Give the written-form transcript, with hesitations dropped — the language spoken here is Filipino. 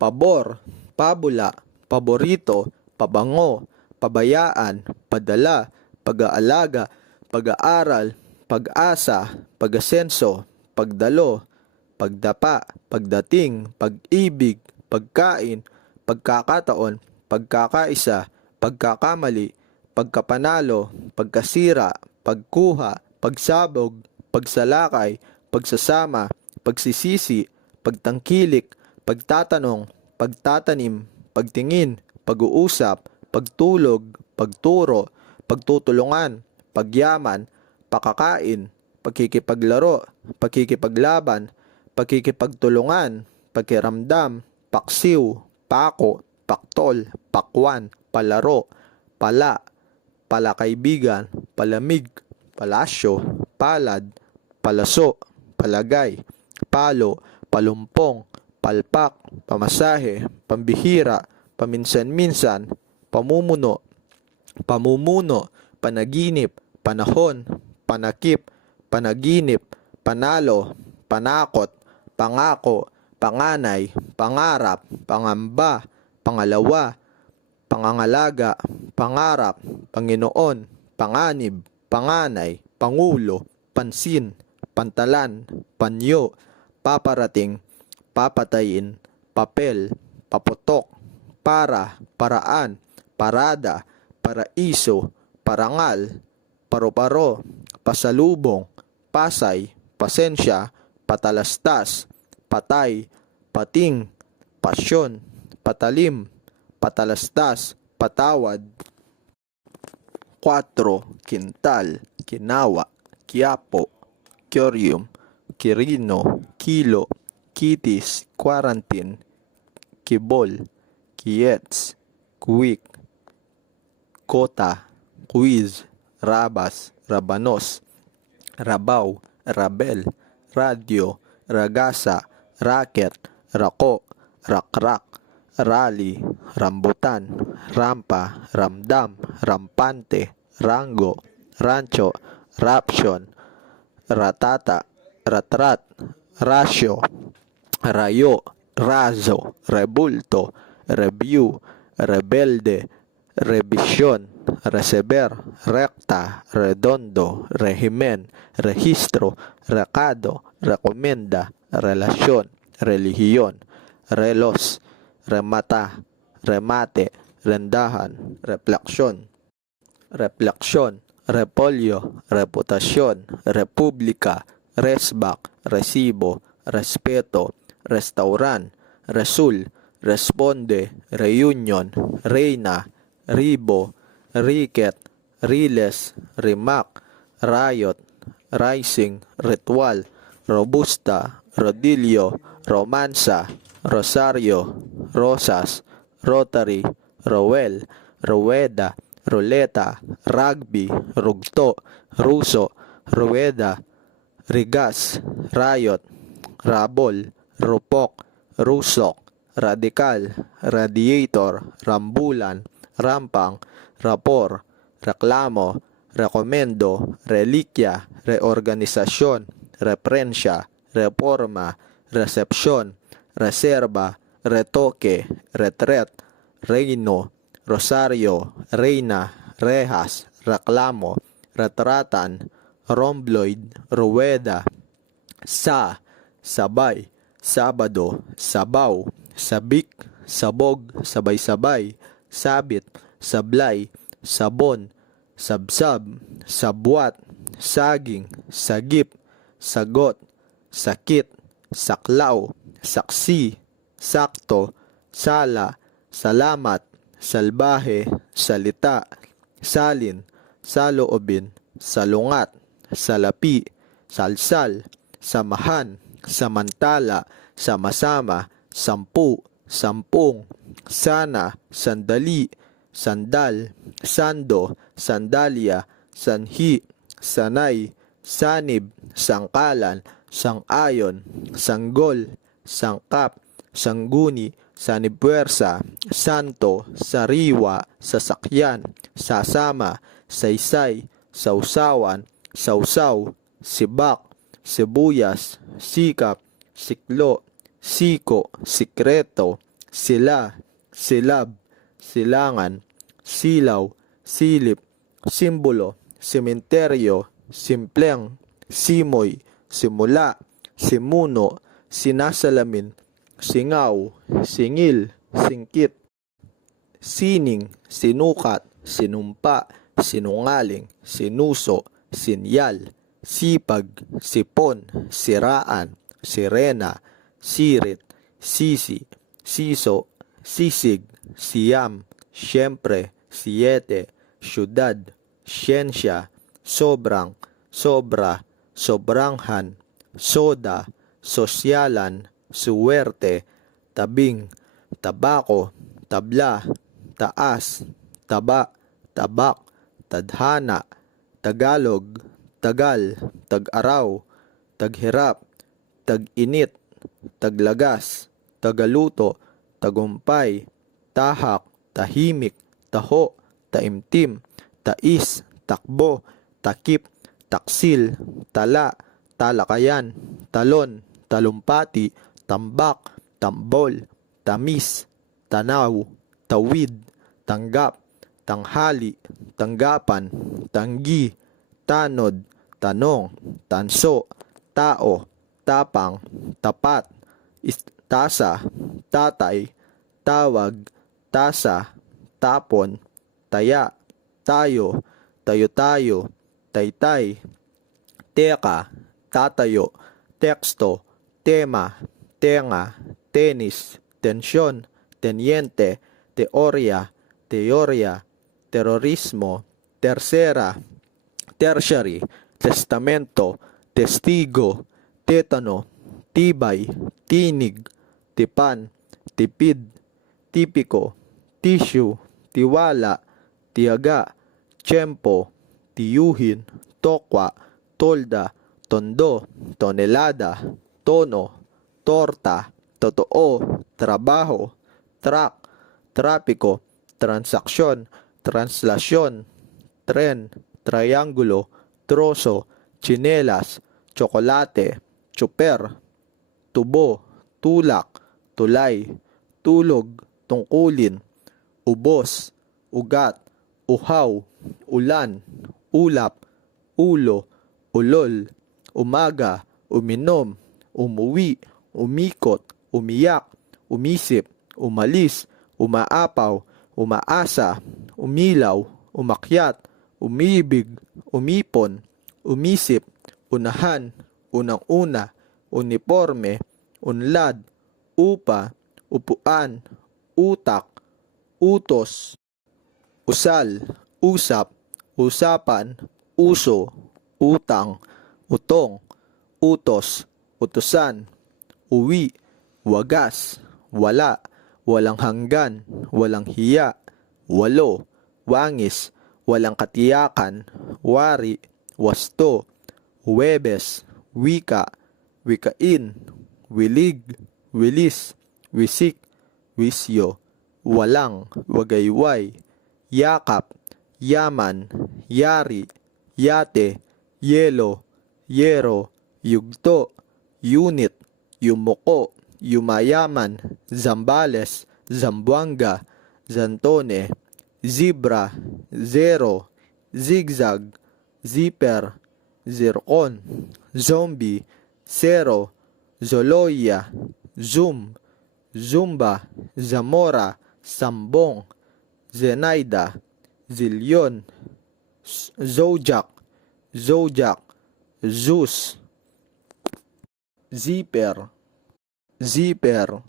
pabor, pabula, paborito, pabango, pabayaan, padala, pag-aalaga, pag-aaral, pag-asa, pag-asenso, pagdalo, pagdapa, pagdating, pag-ibig, pagkain, pagkakataon, pagkakaisa, pagkakamali, pagkapanalo, pagkasira, pagkuha, pagsabog, pagsalakay, pagsasama, pagsisisi, pagtangkilik, pagtatanong, pagtatanim, pagtingin, pag-uusap, pagtulog, pagturo, pagtutulungan, pagyaman, pakakain, pagkikipaglaro, pagkikipaglaban, pagkikipagtulungan, pakiramdam, paksiw, pako, paktol, pakwan, palaro, pala, palakaibigan, palamig, palasyo, palad, palaso, palagay, palo, palumpong, palpak, pamasahe, pambihira, paminsan-minsan, pamumuno, pamumuno, panaginip, panahon, panakip, panaginip, panalo, panakot, pangako, panganay, pangarap, pangamba, pangalawa, pangangalaga, pangarap, Panginoon, panganib, panganay, pangulo, pansin, pantalan, panyo, paparating, papatayin, papel, paputok, para, paraan, parada, paraiso, parangal, paro-paro, pasalubong, pasay, pasensya, patalastas, patay, pating, pasyon, patalim, patalastas, patawad. 4. Kintal, kinawa, kiapo, kyorium, kirino, kilo, kitis, quarantine, kibol, kiets, kuwik, kota, quiz, rabas, rabanos, rabaw, rabel, radyo, ragasa, raket, rako, rakrak, rally, rambutan, rampa, ramdam, rampante, rango, rancho, rapsyon, ratata, ratrat, rasyo, rayo, razo, rebulto, review, rebelde, rebisyon, receber, recta, redondo, rehimen, rehistro, recado, rekomenda, relasyon, relihiyon, relos, remata, remate, rendahan, refleksyon, refleksyon, repolyo, reputasyon, republika, resbak, resibo, respeto, restauran, resul, responde, reunion, reina, ribo, riket, riles, rimak, riot, rising, ritual, robusta, rodilyo, romansa, rosario, rosas, rotary, rowel, rueda, ruleta, rugby, rugto, ruso, rueda, rigas, riot, rabol, rupok, rusok, radikal, radiator, rambulan, rampang, rapor, reklamo, rekomendo, relikya, reorganisasyon, reprensya, reforma, resepsyon, reserba, retoke, retret, reino, rosario, reina, rehas, reklamo, retratan, rombloid, ruweda, sabay, sabado, sabaw, sabik, sabog, sabay-sabay, sabit, sablay, sabon, sabsab, sabwat, saging, sagip, sagot, sakit, saklaw, saksi, sakto, sala, salamat, salbahe, salita, salin, saloobin, salungat, salapi, salsal, samahan, samantala, sama-sama, sampu, sampung, sana, sandali, sandal, sando, sandalya, sanhi, sanay, sanib, sangkalan, sangayon, sanggol, sangkap, sangguni, sanibwersa, santo, sariwa, sasakyan, sasama, saysay, sausawan, sausaw, sibak, sibuyas, sikap, siklo, siko, sikreto, sila, silab, silangan, silaw, silip, simbolo, sementeryo, simpleng, simoy, simula, simuno, sinasalamin, singaw, singil, singkit, sining, sinukat, sinumpa, sinungaling, sinuso, sinyal, sipag, sipon, siraan, sirena, sirit, sisi, siso, sisig, siyam, siyempre, siyete, syudad, siyensya, sobrang, sobra, sobranghan, soda, sosyalan, suwerte, tabing, tabako, tabla, taas, taba, tabak, tadhana, Tagalog, tagal, tag-araw, taghirap, tag-init, taglagas, tagaluto, tagumpay, tahak, tahimik, taho, taimtim, tais, takbo, takip, taksil, tala, talakayan, talon, talumpati, tambak, tambol, tamis, tanaw, tawid, tanggap, tanghali, tanggapan, tanggi, tanod, tanong, tanso, tao, tapang, tapat, tasa, tatay, tawag, tasa, tapon, taya, tayo, tayo-tayo, taytay, teka, tatayo, teksto, tema, tenga, tenis, tensyon, tenyente, teorya, teorya, terorismo, tersera, tertiary, testamento, testigo, tetano, tibay, tinig, tipan, tipid, tipiko, tissue, tiwala, tiyaga, tiyempo, tiyuhin, tokwa, tolda, tondo, tonelada, tono, torta, totoo, trabaho, truck, trapiko, transaksyon, translasyon, tren, triangulo, troso, tsinelas, tsokolate, tsuper, tubo, tulak, tulay, tulog, tungkulin, ubos, ugat, uhaw, ulan, ulap, ulo, ulol, umaga, uminom, umuwi, umikot, umiyak, umisip, umalis, umaapaw, umaasa, umilaw, umakyat, umibig, umipon, umisip, unahan, unang-una, uniforme, unlad, upa, upuan, utak, utos, usal, usap, usapan, uso, utang, utong, utos, utusan, uwi, wagas, wala, walang hanggan, walang hiya, walo, wangis, walang katiyakan, wari, wasto, Huwebes, wika, wikain, wilig, wilis, wisik, wisyo, walang, wagayway, yakap, yaman, yari, yate, yelo, yero, yugto, unit, yumuko, yumayaman, zambales, zamboanga, zantone, zebra, zero, zigzag, zipper, zircon, zombie, zero, zoloya, zoom, zumba, zamora, sambong, zenaida, zilyon, zodiac, zodiac, Zeus, zipper, zipper,